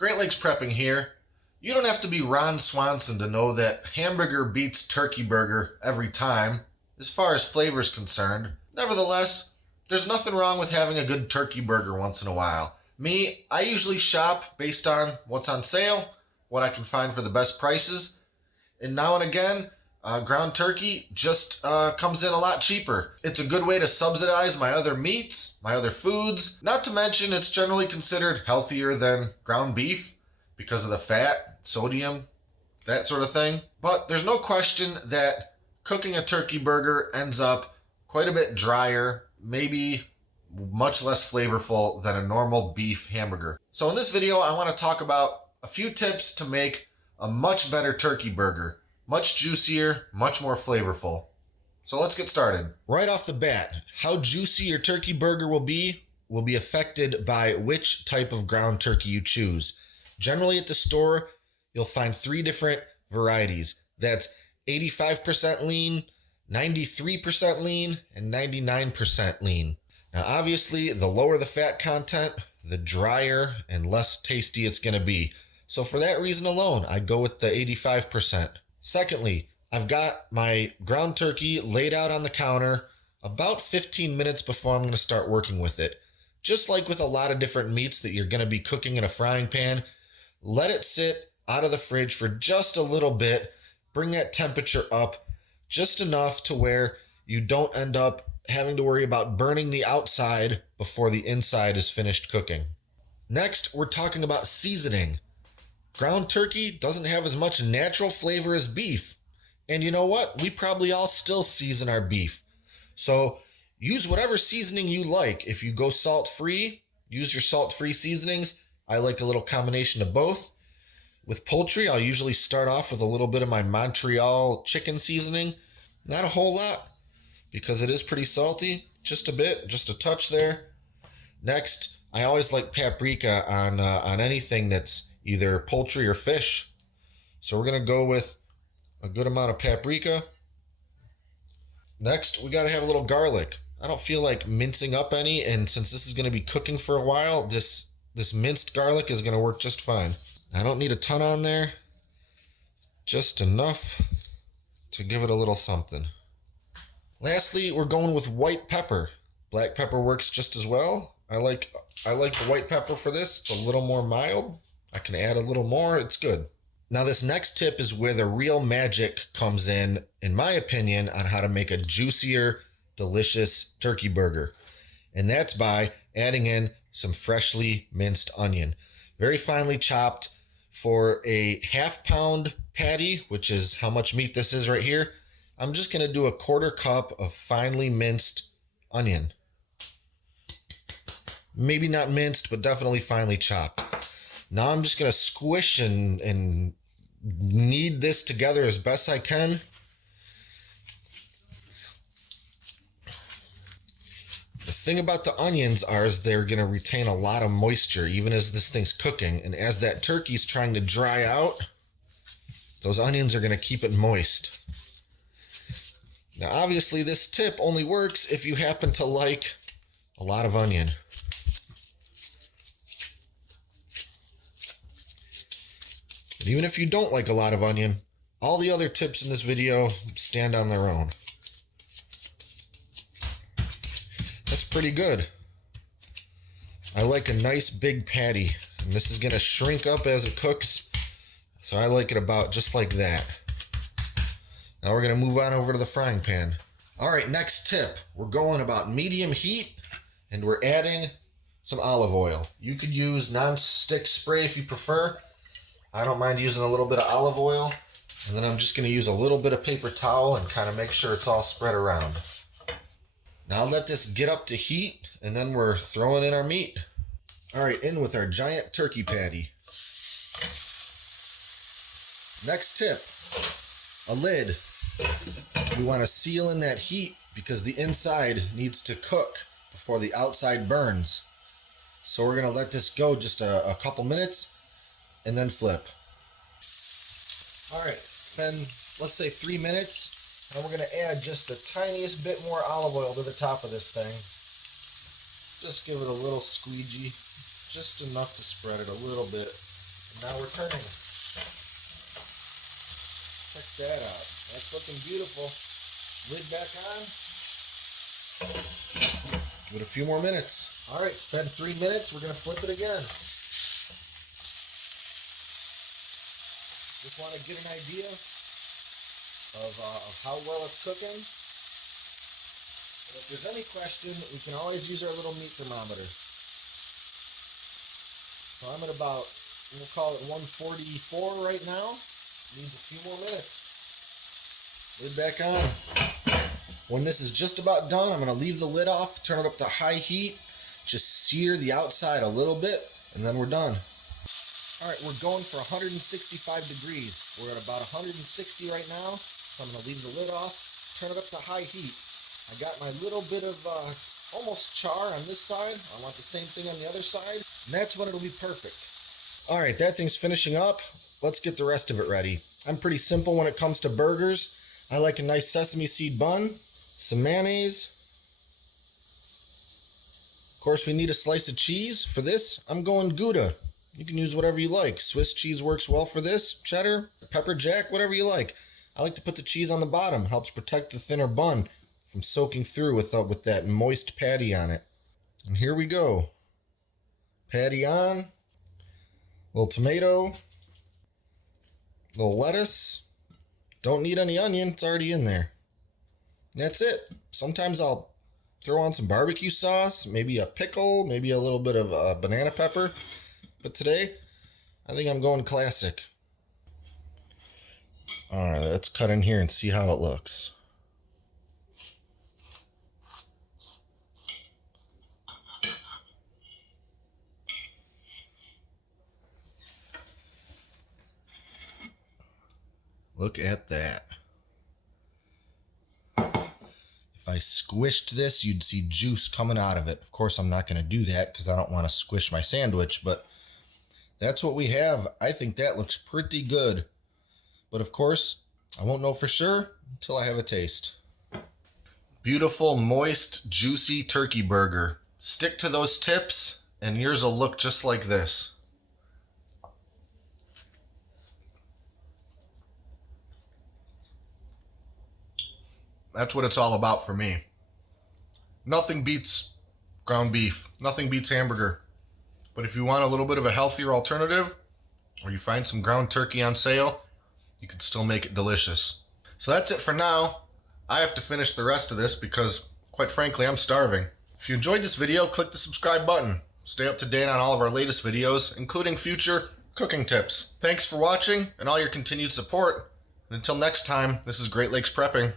Great Lakes Prepping here. You don't have to be Ron Swanson to know that hamburger beats turkey burger every time, as far as flavor is concerned. Nevertheless, there's nothing wrong with having a good turkey burger once in a while. Me, I usually shop based on what's on sale, what I can find for the best prices, and now and again, ground turkey just comes in a lot cheaper. It's a good way to subsidize my other meats, my other foods. Not to mention it's generally considered healthier than ground beef because of the fat, sodium, that sort of thing. But there's no question that cooking a turkey burger ends up quite a bit drier, maybe much less flavorful than a normal beef hamburger. So in this video, I want to talk about a few tips to make a much better turkey burger. Much juicier, much more flavorful. So let's get started. Right off the bat, how juicy your turkey burger will be affected by which type of ground turkey you choose. Generally at the store, you'll find 3 different varieties. That's 85% lean, 93% lean, and 99% lean. Now obviously, the lower the fat content, the drier and less tasty it's going to be. So for that reason alone, I'd go with the 85%. Secondly, I've got my ground turkey laid out on the counter about 15 minutes before I'm going to start working with it. Just like with a lot of different meats that you're going to be cooking in a frying pan, let it sit out of the fridge for just a little bit. Bring that temperature up just enough to where you don't end up having to worry about burning the outside before the inside is finished cooking. Next, we're talking about seasoning. Ground turkey doesn't have as much natural flavor as beef. And you know what? We probably all still season our beef. So use whatever seasoning you like. If you go salt-free, use your salt-free seasonings. I like a little combination of both. With poultry, I'll usually start off with a little bit of my Montreal chicken seasoning. Not a whole lot, because it is pretty salty. Just a bit, just a touch there. Next, I always like paprika on anything that's either poultry or fish. So we're going to go with a good amount of paprika. Next, we got to have a little garlic. I don't feel like mincing up any, and since this is going to be cooking for a while, this minced garlic is going to work just fine. I don't need a ton on there, just enough to give it a little something. Lastly, we're going with white pepper. Black pepper works just as well. I like the white pepper for this. It's a little more mild. I can add a little more. It's good. Now this next tip is where the real magic comes in my opinion, on how to make a juicier, delicious turkey burger. And that's by adding in some freshly minced onion. Very finely chopped. For a half-pound patty, which is how much meat this is right here, I'm just going to do a 1/4 cup of finely minced onion. Maybe not minced, but definitely finely chopped. Now I'm just going to squish and knead this together as best I can. The thing about the onions is they're going to retain a lot of moisture even as this thing's cooking. And as that turkey's trying to dry out, those onions are going to keep it moist. Now obviously this tip only works if you happen to like a lot of onion. But even if you don't like a lot of onion, all the other tips in this video stand on their own. That's pretty good. I like a nice big patty, and this is going to shrink up as it cooks, so I like it about just like that. Now we're going to move on over to the frying pan. All right, next tip. We're going about medium heat, and we're adding some olive oil. You could use non-stick spray if you prefer. I don't mind using a little bit of olive oil, and then I'm just going to use a little bit of paper towel and kind of make sure it's all spread around. Now let this get up to heat, and then we're throwing in our meat. All right, in with our giant turkey patty. Next tip, a lid. We want to seal in that heat because the inside needs to cook before the outside burns. So we're going to let this go just a couple minutes and then flip. All right, been, let's say 3 minutes, and we're going to add just the tiniest bit more olive oil to the top of this thing. Just give it a little squeegee, just enough to spread it a little bit. Now we're turning. Check that out. That's looking beautiful. Lid back on. Give it a few more minutes. All right, it's been 3 minutes. We're going to flip it again. Just want to get an idea of how well it's cooking. If there's any question, we can always use our little meat thermometer. So I'm at about, we'll call it 144 right now. Needs a few more minutes. Lid back on. When this is just about done, I'm going to leave the lid off, turn it up to high heat, just sear the outside a little bit, and then we're done. All right, we're going for 165 degrees. We're at about 160 right now, so I'm going to leave the lid off, turn it up to high heat. I got my little bit of almost char on this side. I want the same thing on the other side, and that's when it'll be perfect. All right, that thing's finishing up. Let's get the rest of it ready. I'm pretty simple when it comes to burgers. I like a nice sesame seed bun, some mayonnaise. Of course, we need a slice of cheese. For this, I'm going Gouda. You can use whatever you like. Swiss cheese works well for this. Cheddar, pepper jack, whatever you like. I like to put the cheese on the bottom. Helps protect the thinner bun from soaking through with that moist patty on it. And here we go. Patty on. Little tomato. Little lettuce. Don't need any onion. It's already in there. That's it. Sometimes I'll throw on some barbecue sauce, maybe a pickle, maybe a little bit of banana pepper. But today, I think I'm going classic. All right, let's cut in here and see how it looks. Look at that. If I squished this, you'd see juice coming out of it. Of course, I'm not going to do that because I don't want to squish my sandwich, but that's what we have. I think that looks pretty good. But of course, I won't know for sure until I have a taste. Beautiful, moist, juicy turkey burger. Stick to those tips and yours will look just like this. That's what it's all about for me. Nothing beats ground beef. Nothing beats hamburger. But if you want a little bit of a healthier alternative, or you find some ground turkey on sale, you can still make it delicious. So that's it for now. I have to finish the rest of this because, quite frankly, I'm starving. If you enjoyed this video, click the subscribe button. Stay up to date on all of our latest videos, including future cooking tips. Thanks for watching and all your continued support. And until next time, this is Great Lakes Prepping.